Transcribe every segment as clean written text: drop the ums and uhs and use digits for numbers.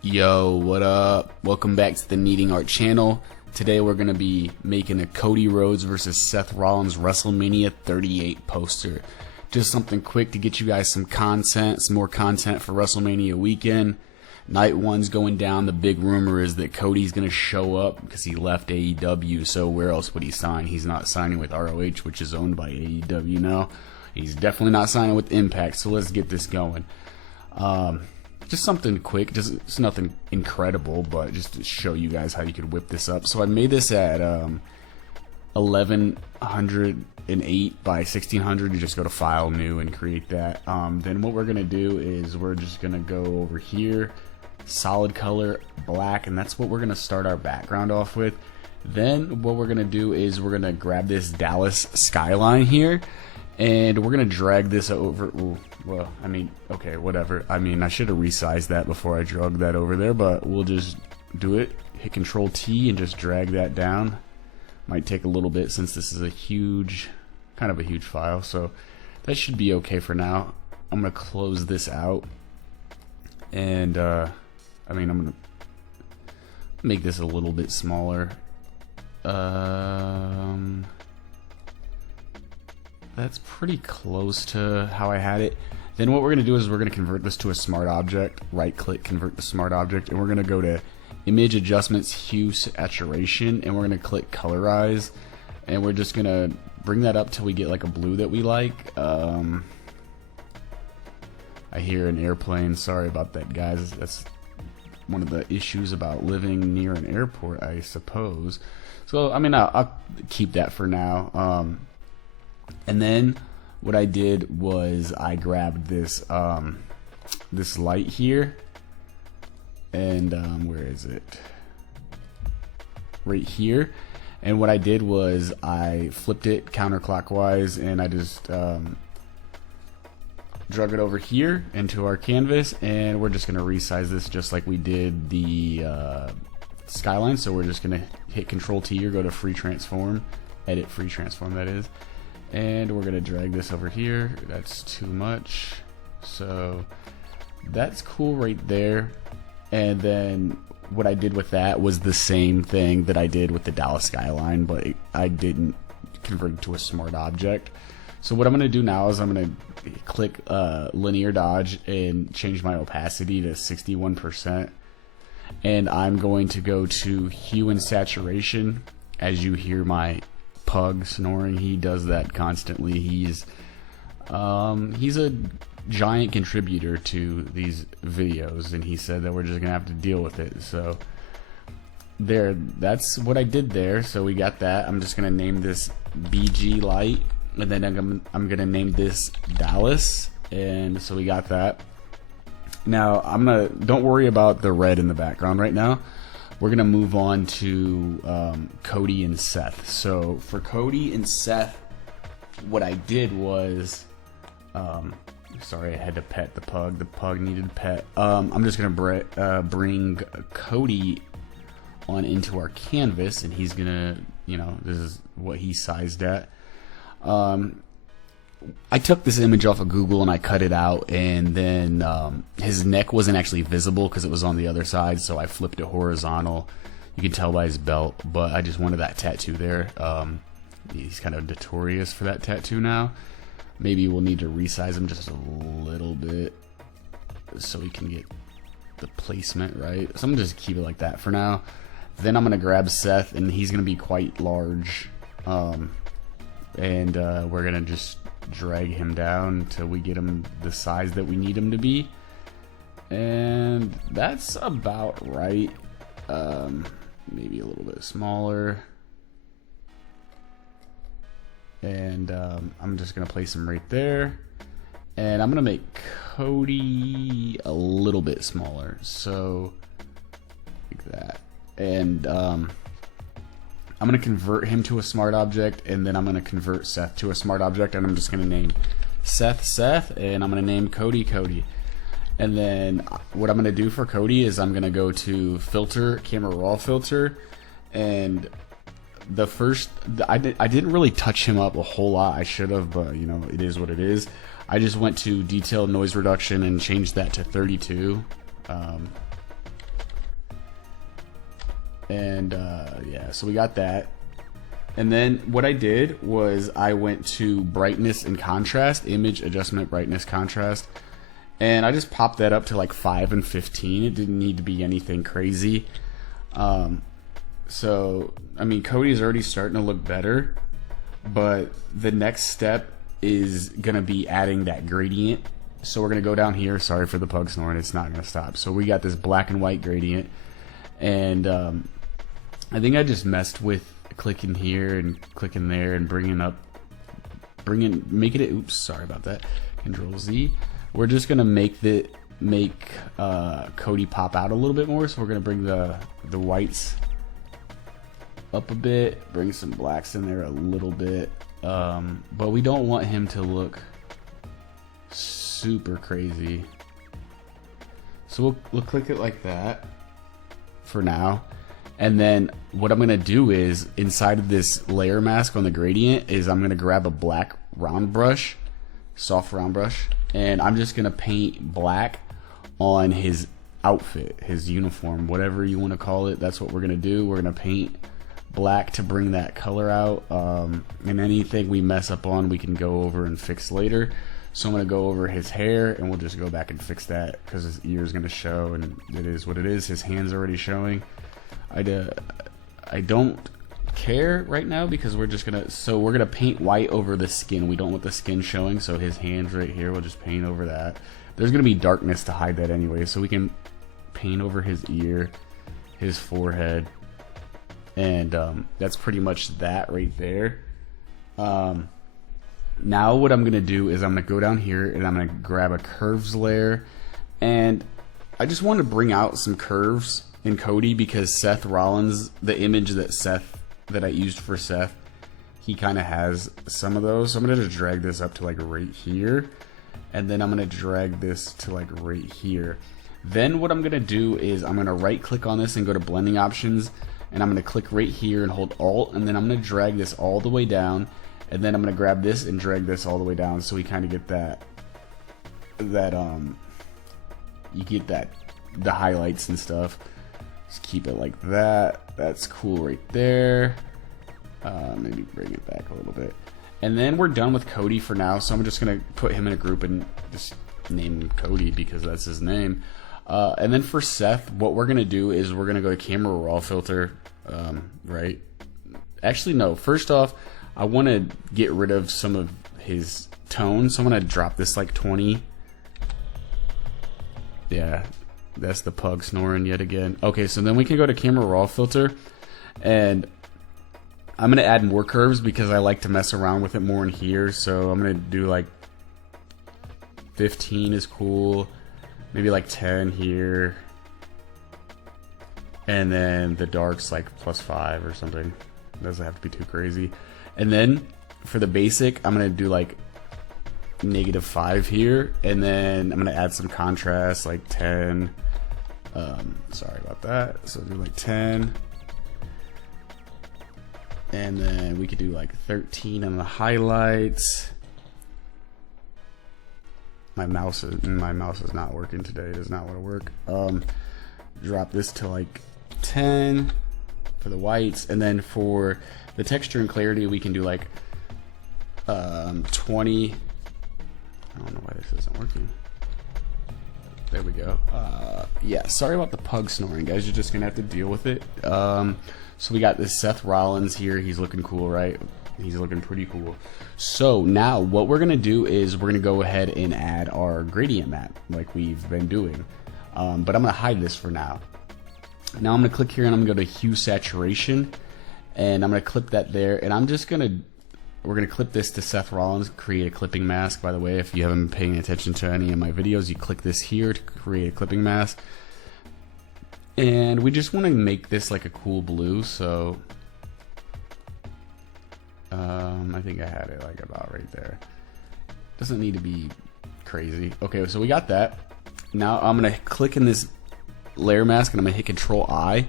Yo, what up? Welcome back to the Needing Art channel. Today we're going to be making a Cody Rhodes versus Seth Rollins WrestleMania 38 poster. Just something quick to get you guys some content, some more content for WrestleMania weekend. Night one's going down. The big rumor is that Cody's going to show up because he left AEW, so where else would he sign? He's not signing with ROH, which is owned by AEW now. He's definitely not signing with Impact, so let's get this going. Just something quick, just nothing incredible, but just to show you guys how you could whip this up. So I made this at 1108 by 1600. You just go to File, New, and create that. Then what we're gonna do is we're just gonna go over here, solid color, black, and that's what we're gonna start our background off with. Then what we're gonna do is we're gonna grab this Dallas skyline here, and we're gonna drag this over. Ooh, well, I mean, okay, whatever. I mean, I should have resized that before I drug that over there, but we'll just do it. Hit Control T and just drag that down. Might take a little bit since this is a huge, kind of a huge file, so that should be okay for now. I'm gonna close this out, and I mean, I'm gonna make this a little bit smaller. That's pretty close to how I had it. Then what we're going to do is we're going to convert this to a smart object. Right click, convert to smart object, and we're going to go to image adjustments, hue, saturation, and we're going to click colorize, and we're just going to bring that up till we get like a blue that we like. I hear an airplane. Sorry about that, guys. That's one of the issues about living near an airport, I suppose. So I mean, I'll keep that for now. And then what I did was I grabbed this this light here, and where is it? Right here. And what I did was I flipped it counterclockwise, and I just drug it over here into our canvas, and we're just gonna resize this just like we did the skyline. So we're just gonna hit Control T or go to free transform, edit free transform, that is. And we're gonna drag this over here. That's too much, so that's cool right there. And then what I did with that was the same thing that I did with the Dallas skyline, but I didn't convert it to a smart object. So what I'm gonna do now is I'm gonna click linear dodge and change my opacity to 61%, and I'm going to go to hue and saturation. As you hear my pug snoring, he does that constantly. He's a giant contributor to these videos, and he said that we're just gonna have to deal with it. So there, that's what I did there. So we got that. I'm just gonna name this BG light, and then I'm gonna name this Dallas, and so we got that. Now don't worry about the red in the background right now. We're gonna move on to Cody and Seth. So for Cody and Seth, what I did was, sorry, I had to pet the pug. The pug needed a pet. I'm just gonna bring Cody on into our canvas, and he's gonna, this is what he sized at. I took this image off of Google and I cut it out, and then his neck wasn't actually visible because it was on the other side, so I flipped it horizontal. You can tell by his belt, but I just wanted that tattoo there. He's kind of notorious for that tattoo now. Maybe we'll need to resize him just a little bit so we can get the placement right. So I'm gonna just keep it like that for now. Then I'm gonna grab Seth, and he's gonna be quite large, and we're gonna just drag him down till we get him the size that we need him to be, and that's about right. Maybe a little bit smaller, and I'm just gonna place him right there, and I'm gonna make Cody a little bit smaller, so like that. And I'm going to convert him to a smart object, and then I'm going to convert Seth to a smart object, and I'm just going to name Seth Seth, and I'm going to name Cody Cody. And then what I'm going to do for Cody is I'm going to go to filter, camera raw filter, and I didn't really touch him up a whole lot. I should have, but it is what it is. I just went to detail noise reduction and changed that to 32. And yeah, so we got that. And then what I did was I went to brightness and contrast, image adjustment, brightness, contrast, and I just popped that up to like 5 and 15. It didn't need to be anything crazy. So I mean, Cody's already starting to look better, but the next step is gonna be adding that gradient. So we're gonna go down here. Sorry for the pug snoring, it's not gonna stop. So we got this black and white gradient, and I think I just messed with clicking here and clicking there and making it. Oops, sorry about that. Control Z. We're just gonna make Cody pop out a little bit more. So we're gonna bring the whites up a bit, bring some blacks in there a little bit, but we don't want him to look super crazy. So we'll click it like that for now. And then what I'm gonna do is inside of this layer mask on the gradient is I'm gonna grab a black round brush, soft round brush, and I'm just gonna paint black on his outfit, his uniform, whatever you want to call it. That's what we're gonna do. We're gonna paint black to bring that color out, and anything we mess up on we can go over and fix later. So I'm gonna go over his hair and we'll just go back and fix that because his ear is gonna show, and it is what it is. His hand's already showing. I don't care right now because we're gonna paint white over the skin. We don't want the skin showing, so his hands right here, we'll just paint over that. There's gonna be darkness to hide that anyway, so we can paint over his ear, his forehead, and that's pretty much that right there. Now what I'm gonna do is I'm gonna go down here and I'm gonna grab a curves layer, and I just want to bring out some curves in Cody because Seth Rollins, the image that I used for Seth, he kind of has some of those. So I'm gonna just drag this up to like right here, and then I'm gonna drag this to like right here. Then what I'm gonna do is I'm gonna right click on this and go to blending options, and I'm gonna click right here and hold Alt, and then I'm gonna drag this all the way down, and then I'm gonna grab this and drag this all the way down, so we kind of get that you get the highlights and stuff. Just keep it like that. That's cool right there. Maybe bring it back a little bit. And then we're done with Cody for now, so I'm just gonna put him in a group and just name him Cody because that's his name. And then for Seth, what we're gonna do is we're gonna go to camera raw filter, right? Actually, no. First off, I want to get rid of some of his tone, so I'm gonna drop this like 20. Yeah, that's the pug snoring yet again. Okay, so then we can go to camera raw filter, and I'm gonna add more curves because I like to mess around with it more in here. So I'm gonna do like 15 is cool, maybe like 10 here, and then the dark's like +5 or something. Doesn't have to be too crazy. And then for the basic, I'm gonna do like -5 here, and then I'm gonna add some contrast like 10. Sorry about that. So do like 10, and then we could do like 13 on the highlights. My mouse is not working today. It does not want to work. Drop this to like 10 for the whites, and then for the texture and clarity we can do like 20. I don't know why this isn't working. There we go. Yeah, sorry about the pug snoring, guys. You're just gonna have to deal with it. So we got this Seth Rollins here. He's looking cool, right? He's looking pretty cool. So now what we're gonna do is we're gonna go ahead and add our gradient map like we've been doing. But I'm gonna hide this for now. Now I'm gonna click here and I'm gonna go to hue saturation, and I'm gonna clip that there, and we're gonna clip this to Seth Rollins, create a clipping mask. By the way, if you haven't been paying attention to any of my videos, you click this here to create a clipping mask. And we just want to make this like a cool blue, so I think I had it like about right there. Doesn't need to be crazy. Okay, so we got that. Now I'm gonna click in this layer mask and I'm gonna hit Control I,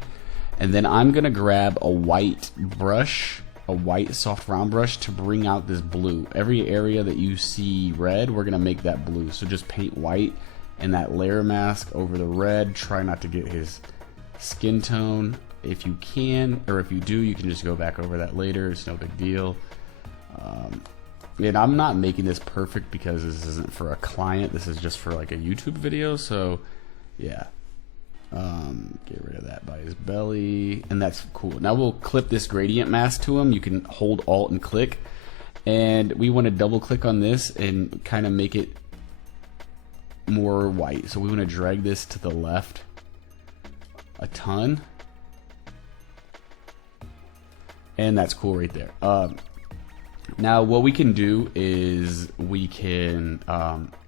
and then I'm gonna grab a white brush, a white soft round brush, to bring out this blue. Every area that you see red, we're gonna make that blue. So just paint white and that layer mask over the red. Try not to get his skin tone. if you can, or if you do, you can just go back over that later. It's no big deal. And I'm not making this perfect because this isn't for a client. This is just for like a YouTube video. So yeah, get rid of that by his belly, and that's cool. Now we'll clip this gradient mask to him. You can hold Alt and click, and we want to double click on this and kind of make it more white. So we want to drag this to the left a ton, and that's cool right there. Now what we can do is we can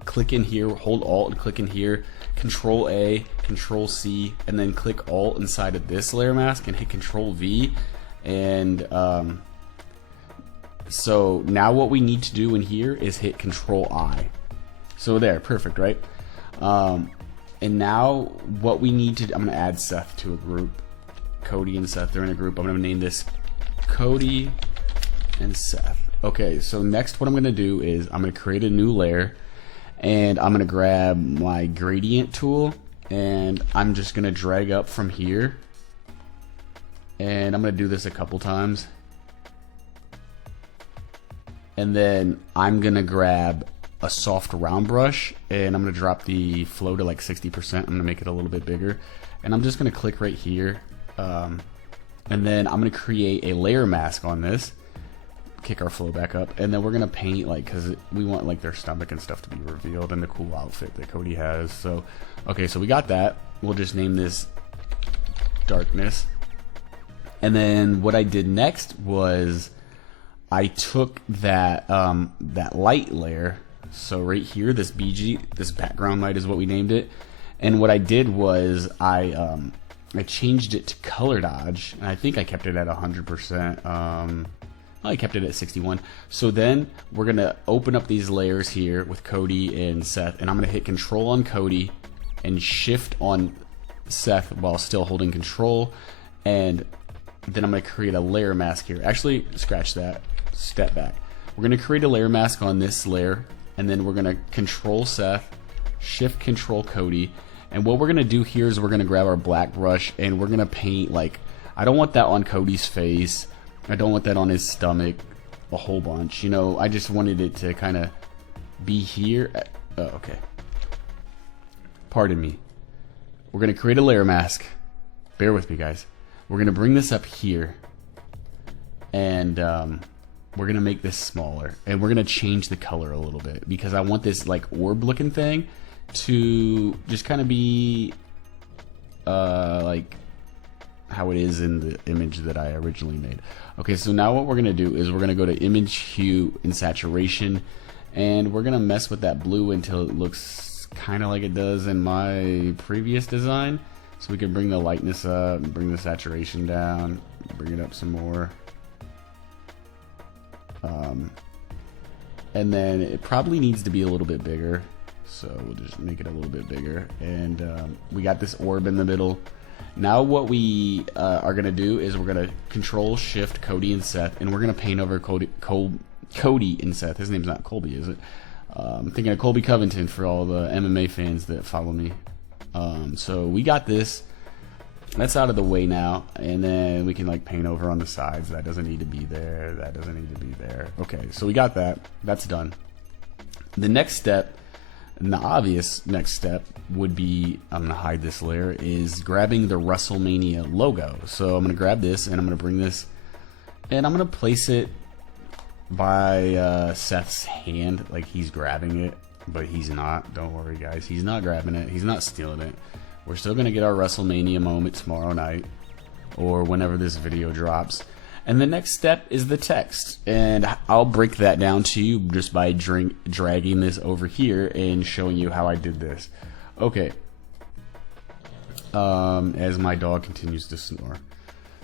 click in here, hold Alt and click in here, Control A, Control C, and then click Alt inside of this layer mask and hit Control V. And so now what we need to do in here is hit Control I. So there, perfect, right? And now what we need to do, I'm going to add Seth to a group. Cody and Seth, they're in a group. I'm going to name this Cody and Seth. Okay, so next what I'm going to do is I'm going to create a new layer, and I'm going to grab my gradient tool, and I'm just going to drag up from here, and I'm going to do this a couple times, and then I'm going to grab a soft round brush, and I'm going to drop the flow to like 60%. I'm going to make it a little bit bigger, and I'm just going to click right here, and then I'm going to create a layer mask on this, kick our flow back up, and then we're going to paint, like, because we want like their stomach and stuff to be revealed and the cool outfit that Cody has. So okay, so we got that. We'll just name this darkness. And then what I did next was I took that that light layer, so right here, this BG, this background light is what we named it, and what I did was I changed it to color dodge, and I think I kept it at 100%. I kept it at 61. So then we're gonna open up these layers here with Cody and Seth, and I'm gonna hit Control on Cody and Shift on Seth while still holding Control, and then I'm gonna create a layer mask here. Actually, scratch that, step back. We're gonna create a layer mask on this layer, and then we're gonna Control Seth, Shift Control Cody, and what we're gonna do here is we're gonna grab our black brush, and we're gonna paint, like, I don't want that on Cody's face, I don't want that on his stomach, a whole bunch, you know. I just wanted it to kind of be here. Oh, okay, pardon me. We're gonna create a layer mask, bear with me guys. We're gonna bring this up here, and we're gonna make this smaller, and we're gonna change the color a little bit because I want this like orb looking thing to just kind of be like how it is in the image that I originally made. Okay, so now what we're gonna do is we're gonna go to image hue and saturation, and we're gonna mess with that blue until it looks kind of like it does in my previous design. So we can bring the lightness up and bring the saturation down, bring it up some more. And then it probably needs to be a little bit bigger, so we'll just make it a little bit bigger. And we got this orb in the middle. Now what we are going to do is we're going to Control Shift Cody and Seth, and we're going to paint over Cody and Seth. His name's not Colby, is it? I'm thinking of Colby Covington for all the MMA fans that follow me. So we got this. That's out of the way now, and then we can like paint over on the sides. That doesn't need to be there. That doesn't need to be there. Okay, so we got that. That's done. The next step, and the obvious next step, would be, I'm gonna hide this layer, is grabbing the WrestleMania logo. So I'm gonna grab this, and I'm gonna bring this, and I'm gonna place it by Seth's hand, like he's grabbing it, but he's not. Don't worry, guys. He's not grabbing it. He's not stealing it. We're still going to get our WrestleMania moment tomorrow night, or whenever this video drops. And the next step is the text. And I'll break that down to you just by dragging this over here and showing you how I did this. Okay. As my dog continues to snore.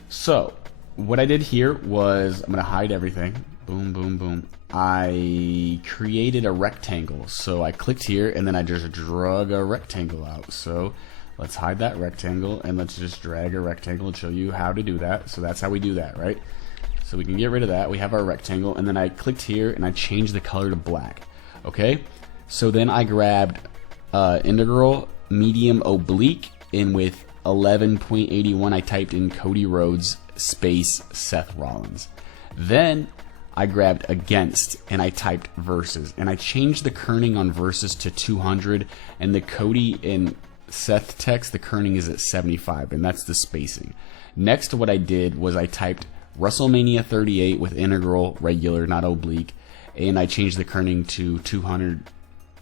So, what I did here was, I'm going to hide everything. Boom, boom, boom. I created a rectangle. So I clicked here, and then I just drug a rectangle out. So let's hide that rectangle, and let's just drag a rectangle and show you how to do that. So that's how we do that, right? So we can get rid of that. We have our rectangle, and then I clicked here, and I changed the color to black. Okay? So then I grabbed integral medium oblique in with 11.81, I typed in Cody Rhodes space Seth Rollins. Then I grabbed against and I typed versus, and I changed the kerning on versus to 200, and the Cody and Seth text, the kerning is at 75, and that's the spacing. Next, what I did was I typed WrestleMania 38 with integral, regular, not oblique, and I changed the kerning to 200,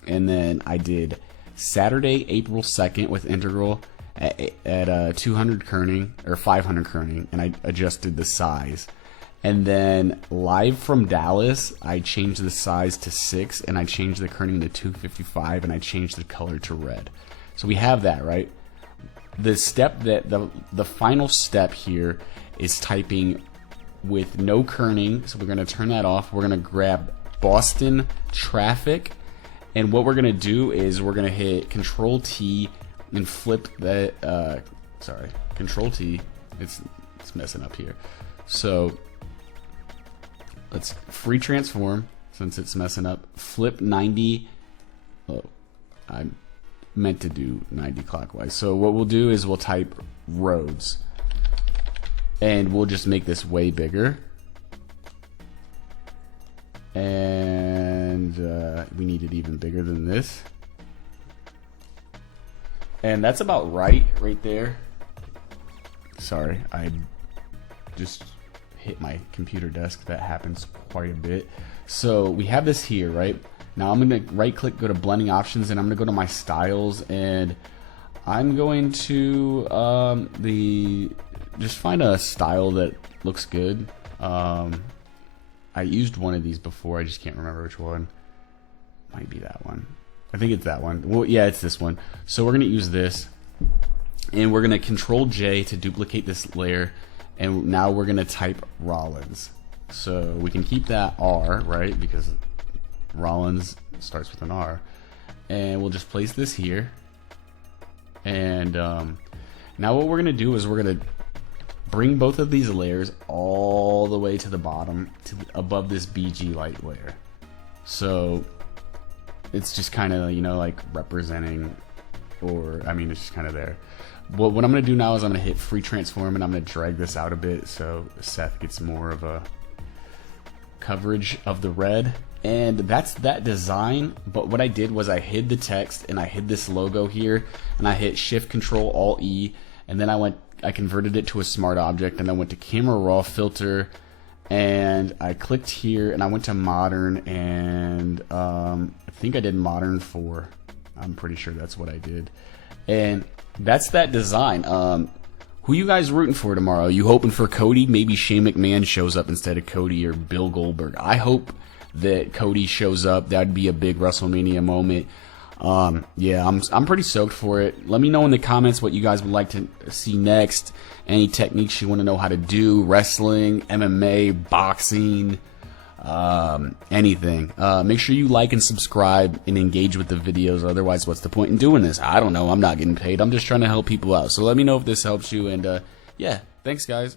and then I did Saturday, April 2nd with integral at 200 kerning, or 500 kerning, and I adjusted the size. And then live from Dallas, I changed the size to 6, and I changed the kerning to 255, and I changed the color to red. So we have that, right? The step that the final step here is typing with no kerning. So we're going to turn that off. We're going to grab Boston Traffic, and what we're going to do is we're going to hit Control T and flip that. Sorry, Control T. It's messing up here. So let's free transform since it's messing up. Flip 90. Oh, I meant to do 90 clockwise. So what we'll do is we'll type Rhodes, and we'll just make this way bigger. And we need it even bigger than this. And that's about right there. Sorry, I just hit my computer desk. That happens quite a bit. So we have this here, right? Now I'm going to right click, go to blending options, and I'm going to go to my styles, and I'm going to just find a style that looks good. I used one of these before, I just can't remember which one. Might be that one. I think it's that one. Well, yeah, it's this one. So we're going to use this, and we're going to Control J to duplicate this layer, and now we're going to type Rollins. So we can keep that R, right, because Rollins starts with an R, and we'll just place this here. And now what we're going to do is we're going to bring both of these layers all the way to the bottom, to above this BG light layer. So it's just kind of, you know, like representing, or I mean, it's just kind of there. What I'm going to do now is I'm going to hit free transform, and I'm going to drag this out a bit so Seth gets more of a coverage of the red. And that's that design. But what I did was I hid the text, and I hid this logo here, and I hit Shift Control Alt E, and then I converted it to a smart object, and I went to Camera Raw Filter, and I clicked here, and I went to Modern, and I think I did Modern 4. I'm pretty sure that's what I did. And that's that design. Who you guys rooting for tomorrow? You hoping for Cody? Maybe Shane McMahon shows up instead of Cody, or Bill Goldberg. I hope that Cody shows up. That'd be a big WrestleMania moment. Yeah, I'm pretty stoked for it. Let me know in the comments what you guys would like to see next. Any techniques you want to know how to do, wrestling, MMA, boxing, anything. Make sure you like and subscribe and engage with the videos. Otherwise, what's the point in doing this? I don't know. I'm not getting paid. I'm just trying to help people out. So let me know if this helps you. And yeah, thanks guys.